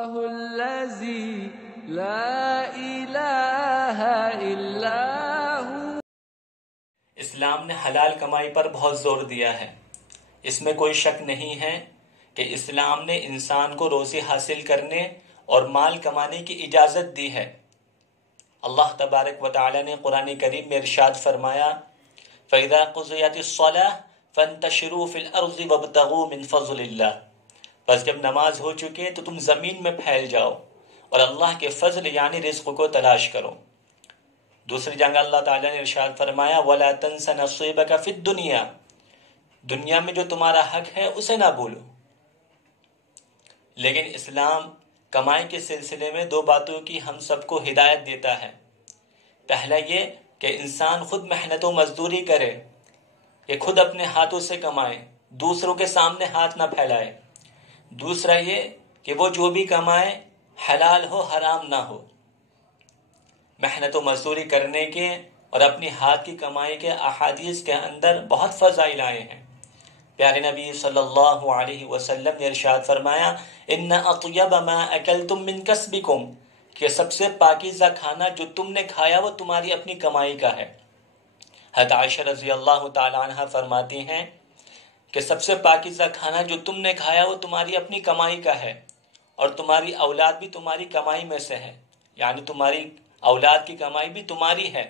الذي لا الہ الا ہو۔ اسلام نے حلال کمائی پر بہت زور دیا ہے۔ اس میں کوئی شک نہیں ہے کہ اسلام نے انسان کو روزی حاصل کرنے اور مال کمانے کی اجازت دی ہے۔ اللہ تبارک و تعالی نے قرآن کریم میں ارشاد فرمایا فَإِذَا قُضِيَتِ الصَّلَاةُ فَانتَشِرُوا فِي الْأَرْضِ وَابْتَغُوا مِنْ فَضْلِ اللَّهِ۔ بس جب نماز ہو چکے تو تم زمین میں پھیل جاؤ اور اللہ کے فضل یعنی رزق کو تلاش کرو۔ دوسری جگہ اللہ تعالیٰ نے ارشاد فرمایا وَلَا تَنْسَ نَصِيبَكَ فِي الدُّنْيَا، دنیا میں جو تمہارا حق ہے اسے نہ بھولو۔ لیکن اسلام کمائی کے سلسلے میں دو باتوں کی ہم سب کو ہدایت دیتا ہے۔ پہلا یہ کہ انسان خود محنت و مزدوری کرے، کہ خود اپنے ہاتھوں سے کمائے، دوسروں کے سامنے ہاتھ نہ پھیلائے۔ دوسرا یہ کہ وہ جو بھی کمائے حلال ہو حرام نہ ہو۔ محنت و مزدوری کرنے کے اور اپنی ہاتھ کی کمائی کے احادیث کے اندر بہت فضائل آئے ہیں۔ پیارے نبی صلی اللہ علیہ وسلم نے ارشاد فرمایا ان اطیب ما اکلتم من کسبکم، کہ سب سے پاکیزہ کھانا جو تم نے کھایا وہ تمہاری اپنی کمائی کا ہے۔ حضرت عائشہ رضی اللہ تعالی عنہ فرماتی ہیں کہ سب سے پاکیزہ کھانا جو تم نے کھایا وہ تمہاری اپنی کمائی کا ہے، اور تمہاری اولاد بھی تمہاری کمائی میں سے ہے، یعنی تمہاری اولاد کی کمائی بھی تمہاری ہے۔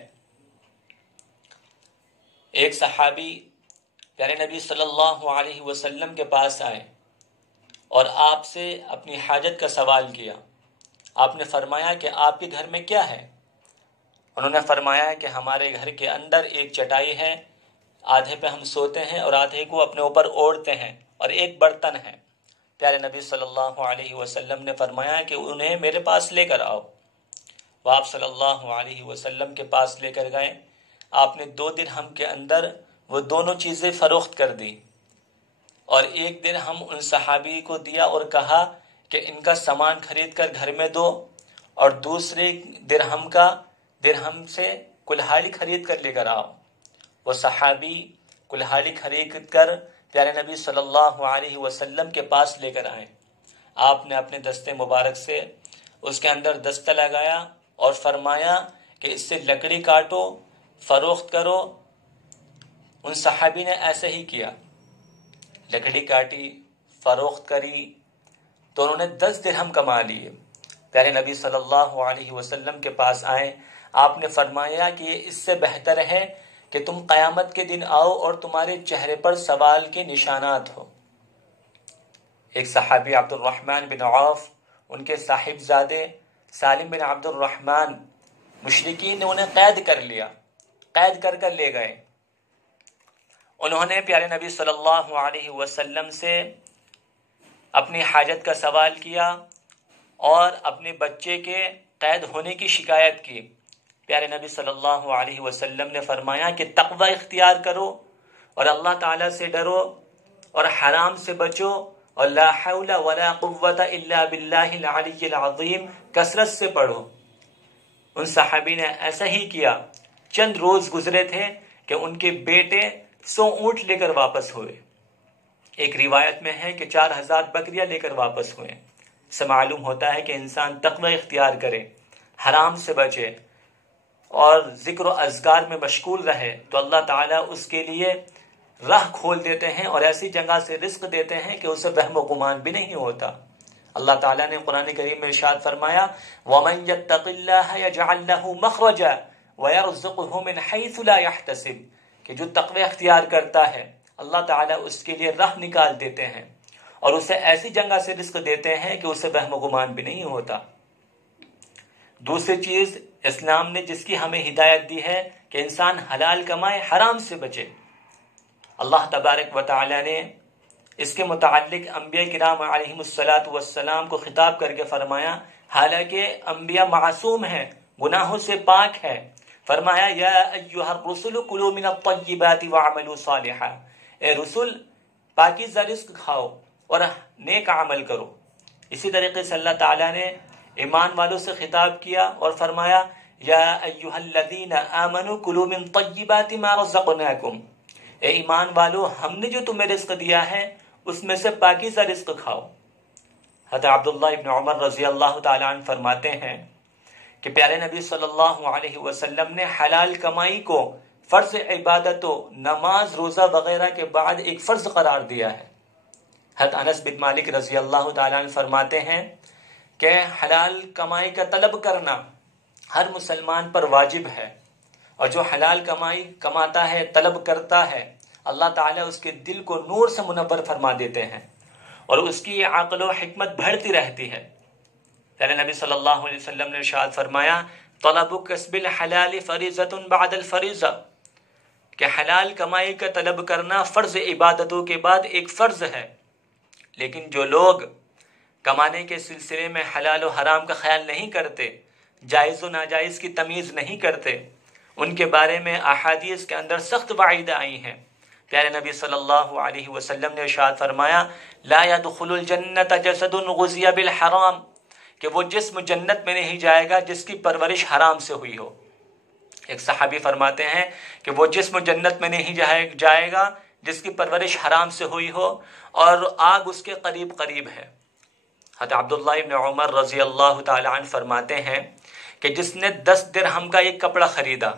ایک صحابی پیارے نبی صلی اللہ علیہ وسلم کے پاس آئے اور آپ سے اپنی حاجت کا سوال کیا۔ آپ نے فرمایا کہ آپ کے گھر میں کیا ہے؟ انہوں نے فرمایا کہ ہمارے گھر کے اندر ایک چٹائی ہے، آدھے پہ ہم سوتے ہیں اور آدھے کو اپنے اوپر اوڑھتے ہیں، اور ایک برتن ہے۔ پیارے نبی صلی اللہ علیہ وسلم نے فرمایا کہ انہیں میرے پاس لے کر آؤ۔ وہ آپ صلی اللہ علیہ وسلم کے پاس لے کر گئے۔ آپ نے 2 درہم کے اندر وہ دونوں چیزیں فروخت کر دی، اور 1 درہم ان صحابی کو دیا اور کہا کہ ان کا سامان خرید کر گھر میں دو، اور دوسرے درہم سے کلہاڑی خرید کر لے کر آؤ۔ وہ صحابی کلہاڑی خرید کر پیارے نبی صلی اللہ علیہ وسلم کے پاس لے کر آئے۔ آپ نے اپنے دستے مبارک سے اس کے اندر دستہ لگایا اور فرمایا کہ اس سے لکڑی کاٹو، فروخت کرو۔ ان صحابی نے ایسے ہی کیا، لکڑی کاٹی، فروخت کری، تو انہوں نے 10 درہم کما لیے۔ پیارے نبی صلی اللہ علیہ وسلم کے پاس آئے، آپ نے فرمایا کہ یہ اس سے بہتر ہے کہ تم قیامت کے دن آؤ اور تمہارے چہرے پر سوال کے نشانات ہو۔ ایک صحابی عبد الرحمن بن عوف، ان کے صاحبزادے سالم بن عبد الرحمن، مشرکین نے انہیں قید کر لیا، قید کر کر لے گئے۔ انہوں نے پیارے نبی صلی اللہ علیہ وسلم سے اپنی حاجت کا سوال کیا اور اپنے بچے کے قید ہونے کی شکایت کی۔ پیارے نبی صلی اللہ علیہ وسلم نے فرمایا کہ تقوی اختیار کرو اور اللہ تعالیٰ سے ڈرو اور حرام سے بچو، اور لا حول ولا قوت الا باللہ العلی العظیم کثرت سے پڑھو۔ ان صحابی نے ایسا ہی کیا۔ چند روز گزرے تھے کہ ان کے بیٹے 100 اونٹ لے کر واپس ہوئے۔ ایک روایت میں ہے کہ 4000 بکریاں لے کر واپس ہوئے۔ سے معلوم ہوتا ہے کہ انسان تقوی اختیار کرے، حرام سے بچے اور ذکر و اذکار میں مشغول رہے تو اللہ تعالیٰ اس کے لیے راہ کھول دیتے ہیں اور ایسی جگہ سے رزق دیتے ہیں کہ اسے وہم و گمان بھی نہیں ہوتا۔ اللہ تعالیٰ نے قرآن کریم میں ارشاد فرمایا وَمَن يَتَّقِ اللَّهَ يَجْعَلْ لَهُ مَخْرَجًا وَيَرْزُقْهُ مِنْ حَيْثُ لَا يَحْتَسِبُ، کہ جو تقوی اختیار کرتا ہے اللہ تعالیٰ اس کے لیے راہ نکال دیتے ہیں اور اسے ایسی جگہ سے رزق دیتے ہیں کہ اسے وہم و گمان بھی نہیں ہوتا۔ دوسری چیز اسلام نے جس کی ہمیں ہدایت دی ہے کہ انسان حلال کمائے، حرام سے بچے۔ اللہ تبارک و تعالی نے اس کے متعلق انبیاء کرام علیہم السلام کو خطاب کر کے فرمایا، حالانکہ انبیاء معصوم ہیں، گناہوں سے پاک ہے، فرمایا یا ایھا الرسل کلوا من الطیبات واعملوا صالحا، اے رسول پاکیزہ رزق کھاؤ اور نیک عمل کرو۔ اسی طریقے سے اللہ تعالیٰ نے ایمان والوں سے خطاب کیا اور فرمایا یا ایھا الذین آمنوا کلوا من طیبات ما رزقناکم، اے ایمان والو ہم نے جو تمہیں رزق دیا ہے اس میں سے پاکیزہ رزق کھاؤ۔ حضرت عبداللہ ابن عمر رضی اللہ تعالیٰ عنہ فرماتے ہیں کہ پیارے نبی صلی اللہ علیہ وسلم نے حلال کمائی کو فرض عبادت و نماز روزہ وغیرہ کے بعد ایک فرض قرار دیا ہے۔ حضرت انس بن مالک رضی اللہ تعالیٰ عنہ فرماتے ہیں کہ حلال کمائی کا طلب کرنا ہر مسلمان پر واجب ہے، اور جو حلال کمائی کماتا ہے، طلب کرتا ہے، اللہ تعالیٰ اس کے دل کو نور سے منور فرما دیتے ہیں اور اس کی عقل و حکمت بڑھتی رہتی ہے۔ پیارے نبی صلی اللہ علیہ وسلم نے ارشاد فرمایا طلب کسب الحلال فریضۃ بعد الفریضہ، کہ حلال کمائی کا طلب کرنا فرض عبادتوں کے بعد ایک فرض ہے، لیکن جو لوگ کمانے کے سلسلے میں حلال و حرام کا خیال نہیں کرتے، جائز و ناجائز کی تمیز نہیں کرتے، ان کے بارے میں احادیث کے اندر سخت وعیدیں آئی ہیں۔ پیارے نبی صلی اللہ علیہ وسلم نے ارشاد فرمایا لا يدخل الجنت جسد غذی بالحرام، کہ وہ جسم جنت میں نہیں جائے گا جس کی پرورش حرام سے ہوئی ہو۔ ایک صحابی فرماتے ہیں کہ وہ جسم جنت میں نہیں جائے گا جس کی پرورش حرام سے ہوئی ہو اور آگ اس کے قریب قریب ہے۔ حضرت عبداللہ ابن عمر رضی اللہ تعالی عنہ فرماتے ہیں کہ جس نے 10 درہم کا ایک کپڑا خریدا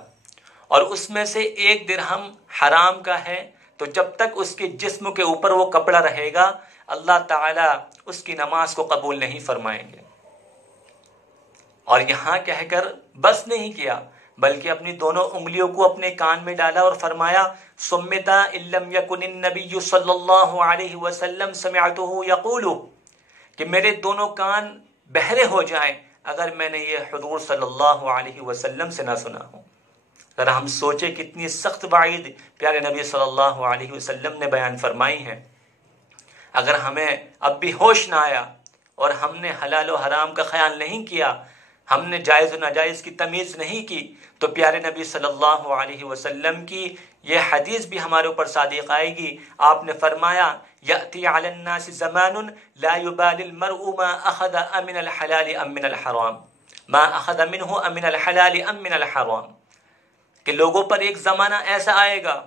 اور اس میں سے 1 درہم حرام کا ہے، تو جب تک اس کے جسم کے اوپر وہ کپڑا رہے گا اللہ تعالیٰ اس کی نماز کو قبول نہیں فرمائیں گے۔ اور یہاں کہہ کر بس نہیں کیا، بلکہ اپنی دونوں انگلیوں کو اپنے کان میں ڈالا اور فرمایا سمتا ان لم یکن النبی صلی اللہ علیہ وسلم سمعته یقول، کہ میرے دونوں کان بہرے ہو جائیں اگر میں نے یہ حضور صلی اللہ علیہ وسلم سے نہ سنا ہوں۔ ذرا ہم سوچے کتنی سخت وعید پیارے نبی صلی اللہ علیہ وسلم نے بیان فرمائی ہے۔ اگر ہمیں اب بھی ہوش نہ آیا اور ہم نے حلال و حرام کا خیال نہیں کیا، ہم نے جائز و ناجائز کی تمیز نہیں کی، تو پیارے نبی صلی اللہ علیہ وسلم کی یہ حدیث بھی ہمارے اوپر صادق آئے گی۔ آپ نے فرمایا یأتی علی الناس زمان لا يبالي المرء ما اخذ من الحلال ام من الحرام، ما اخذ منه ام من الحلال ام من الحرام، کہ لوگوں پر ایک زمانہ ایسا آئے گا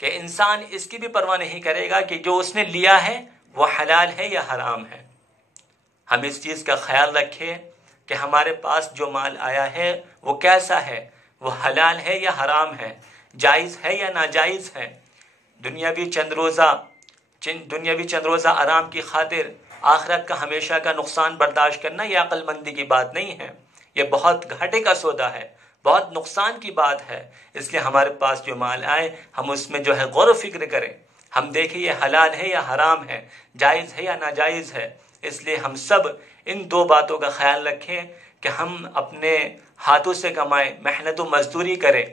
کہ انسان اس کی بھی پرواہ نہیں کرے گا کہ جو اس نے لیا ہے وہ حلال ہے یا حرام ہے۔ ہم اس چیز کا خیال رکھیں کہ ہمارے پاس جو مال آیا ہے وہ کیسا ہے، وہ حلال ہے یا حرام ہے، جائز ہے یا ناجائز ہے۔ دنیاوی چند روزہ آرام کی خاطر آخرت کا ہمیشہ کا نقصان برداشت کرنا یہ عقل مندی کی بات نہیں ہے، یہ بہت گھاٹے کا سودا ہے، بہت نقصان کی بات ہے۔ اس لیے ہمارے پاس جو مال آئے ہم اس میں جو ہے غور و فکر کریں، ہم دیکھیں یہ حلال ہے یا حرام ہے، جائز ہے یا ناجائز ہے۔ اس لیے ہم سب ان 2 باتوں کا خیال رکھیں کہ ہم اپنے ہاتھوں سے کمائیں، محنت و مزدوری کریں،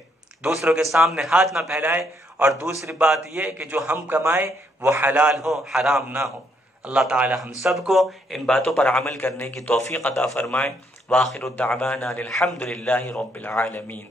دوسروں کے سامنے ہاتھ نہ پھیلائیں، اور دوسری بات یہ کہ جو ہم کمائیں وہ حلال ہو، حرام نہ ہو۔ اللہ تعالی ہم سب کو ان باتوں پر عمل کرنے کی توفیق عطا فرمائے۔ وآخر الدعوانا الحمد للہ رب العالمین۔